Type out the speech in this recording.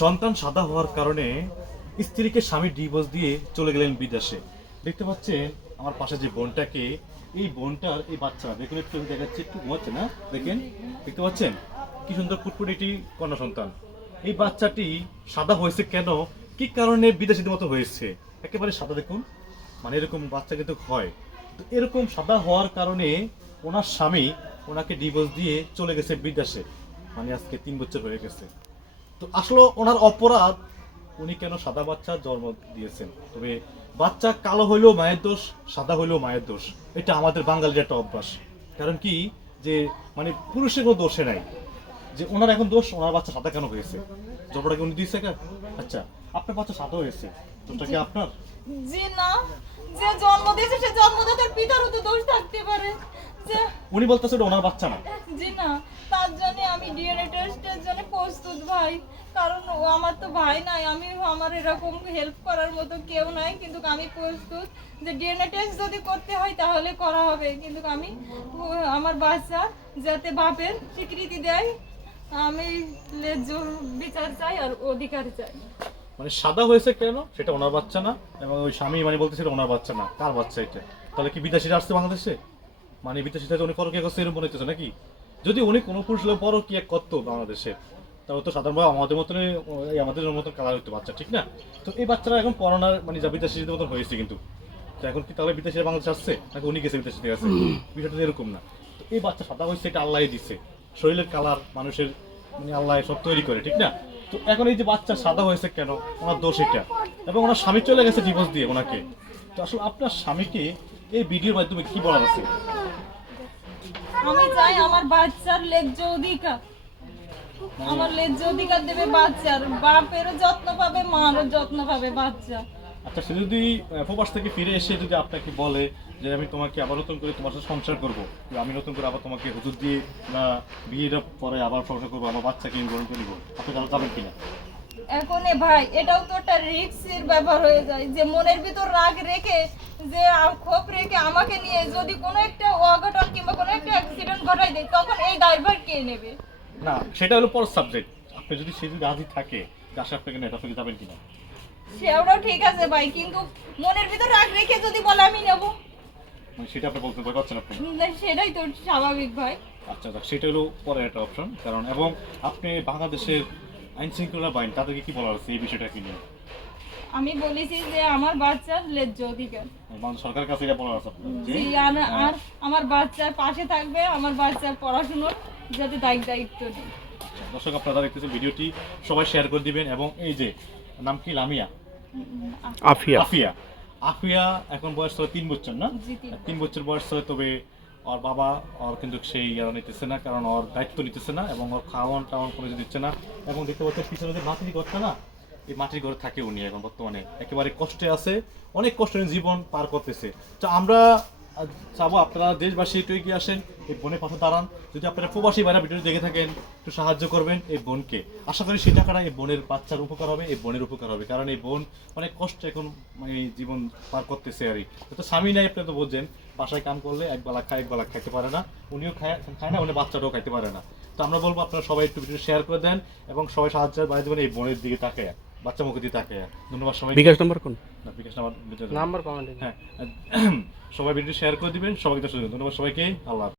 সন্তান সাদা হওয়ার কারণে স্ত্রীকে স্বামী ডিভোর্স দিয়ে চলে গেলেন বিদেশে। দেখতে পাচ্ছেন, আমার পাশে যে বোনটাকে, এই বোনটার এই বাচ্চা, দেখুন একটু দেখাচ্ছে, একটু ঘুমাচ্ছে না? দেখেন, দেখতে পাচ্ছেন? কি সুন্দর ফুটফুটিটি কন্যা সন্তান। এই বাচ্চাটি সাদা হয়েছে কেন? কি কারণে বিদেশিদের মতো হয়েছে? একেবারে সাদা দেখুন। মানে এরকম বাচ্চা কিন্তু হয়। তো এরকম সাদা হওয়ার কারণে ওনার স্বামী ওনাকে ডিভোর্স দিয়ে চলে গেছে বিদেশে। মানে আজকে তিন বছর হয়ে গেছে। তো আসলে ওনার অপরাধ উনি কেন সাদা বাচ্চা জন্ম দিয়েছেন? তবে বাচ্চা কালো হইলেও মায়ের দোষ সাদা হইলেও মায়ের দোষ। এটা আমাদের বাঙালির একটা অভ্যাস। কারণ কি? যে মানে পুরুষের কোনো দোষে নাই। যে ওনার এখন দোষ ওনার বাচ্চা সাদা কেন হয়েছে? জন্মটা কি উনি দিয়েছে কেন আচ্ছা আপনার বাচ্চা সাদা হয়েছে। তোটা কি আপনার? জি না। যে জন্ম দিয়েছে সে জন্মদাতার পিতারও তো দোষ থাকতে পারে। উনি বলতেছে ওনার বাচ্চা না। জি না। তার জন্য আমি ডিএনএ টেস্টের জন্য ভাই কারণ ও আমার তো ভাই নাই, আমি আমার এরকম হেল্প করার মতো কেউ নাই, কিন্তু আমি প্রস্তুত যে ডিএনএ টেস্ট যদি করতে হয় তাহলে করা হবে। কিন্তু আমি আমার বাচ্চা যাতে বাপের স্বীকৃতি দেয়, আমি ন্যায্য বিচার চাই আর অধিকার চাই। মানে সাদা হয়েছে কেন? সেটা ওনার বাচ্চা না, এবং ওই স্বামী মানে বলতেছে এটা ওনার বাচ্চা না, কার বাচ্চা এটা? তাহলে কি বিদেশিরা আসছে বাংলাদেশে? মানে বিদেশি থেকে উনি পরকিয়া করছে এরকম মনে নাকি? যদি উনি কোনো পুরুষ লোক পরকিয়া করতো বাংলাদেশে তাহলে তো সাধারণভাবে আমাদের মতন এই আমাদের মতন কালার হতো বাচ্চা, ঠিক না? তো এই বাচ্চারা এখন করোনার মানে যা বিদেশিদের মতন হয়েছে কিন্তু। তো এখন কি তাহলে বিদেশিরা বাংলাদেশ আসছে, নাকি উনি গেছে বিদেশি আসছে বিষয়টা এরকম না। তো এই বাচ্চা সাদা হয়েছে, এটা আল্লাহ দিচ্ছে শরীরের কালার মানুষের মানে আল্লাহ সব তৈরি করে, ঠিক না? তো এখন এই যে বাচ্চা সাদা হয়েছে কেন? ওনার দোষ এটা। এবং ওনার স্বামী চলে গেছে ডিভোর্স দিয়ে ওনাকে। তো আসলে আপনার স্বামীকে এই ভিডিওর মাধ্যমে কি বলার আছে? আমি চাই আমার বাচ্চার ন্যায্য অধিকার। আমার ন্যায্য অধিকার দেবে বাচ্চার। বাপেরও যত্ন পাবে মারও যত্ন পাবে বাচ্চা। আচ্ছা সে যদি প্রবাস থেকে ফিরে এসে যদি আপনাকে বলে যে আমি তোমাকে আবার নতুন করে তোমার সাথে সংসার করব আমি নতুন করে আবার তোমাকে হুজুর দিয়ে না বিয়েটা পরে আবার সংসার করব আমার বাচ্চাকে আমি গ্রহণ করে নিবো আপনি জানা যাবেন কিনা? এখন ভাই এটাও তো একটা রিক্সের ব্যাপার হয়ে যায় যে মনের ভিতর রাগ রেখে যে ক্ষোভ রেখে আমাকে নিয়ে যদি কোনো একটা অঘটন কিংবা কোনো একটা অ্যাক্সিডেন্ট ঘটাই দেয় তখন এই দায়ভার কে নেবে? না সেটা হলো পর সাবজেক্ট আপনি যদি সে যদি রাজি থাকে যে আসে আপনাকে নেই আপনি যাবেন কিনা? সেটাও ঠিক আছে ভাই কিন্তু মনের ভিতর রাগ রেখে যদি বলে আমি নেব। মানে সেটা আপনি বলতে ভয় পাচ্ছেন আপনি? সেটাই তো স্বাভাবিক ভাই। আচ্ছা আচ্ছা সেটা হলো পরের একটা অপশন কারণ এবং আপনি বাংলাদেশের আইন শৃঙ্খলা বাহিনী তাদেরকে কি বলার আছে এই বিষয়টা কি নিয়ে? আমি বলেছি যে আমার বাচ্চার ন্যায্য অধিকার। বাংলাদেশ সরকারের কাছে এটা বলার আছে যে আর আর আমার বাচ্চার পাশে থাকবে আমার বাচ্চার পড়াশুনোর যাতে দায়িত্ব দায়িত্ব নেই। দর্শক আপনারা দেখতেছেন ভিডিওটি সবাই শেয়ার করে দিবেন এবং এই যে নাম কি? লামিয়া? আফিয়া। আফিয়া। আফিয়া এখন বয়স তো তিন বছর না? তিন। বছর বয়স হয়ে তবে ওর বাবা ওর কিন্তু সেই ইয়ে নিতেছে না কারণ ওর দায়িত্ব নিতেছে না এবং ওর খাওয়ান টাওয়ান কোনো কিছু দিচ্ছে না। এবং দেখতে পাচ্ছেন পিছনে যে মাটির ঘরটা না? এই মাটির ঘরে থাকে উনি এখন বর্তমানে। একেবারে কষ্টে আছে অনেক কষ্টের জীবন পার করতেছে। তো আমরা চাবো আপনারা দেশবাসী একটু এগিয়ে আসেন, এই বোনের পাশে দাঁড়ান। যদি আপনারা প্রবাসী বাইরে ভিডিও দেখে থাকেন, একটু সাহায্য করবেন এই বোনকে। আশা করি সেই টাকাটা এই বোনের বাচ্চার উপকার হবে, এই বোনের উপকার হবে। কারণ এই বোন অনেক কষ্ট এখন মানে জীবন পার করতেছে আর তো স্বামী নাই, আপনি তো বলছেন, বাসায় কাম করলে এক বেলা খায়, এক বেলা খাইতে পারে না। উনিও খায় খায় না, উনি বাচ্চাটাও খাইতে পারে না। তো আমরা বলব, আপনারা সবাই একটু ভিডিও শেয়ার করে দেন এবং সবাই সাহায্য বাইরে দেবেন এই বোনের দিকে তাকায়। বাচ্চা মুখে দিয়ে থাকে। ধন্যবাদ সবাই বিকাশ নাম্বার কোন? না, বিকাশ নাম্বার নাম্বার কমেন্ট হ্যাঁ সবাই ভিডিও শেয়ার করে দিবেন সবাইকে দর্শক ধন্যবাদ সবাইকে। আল্লাহ।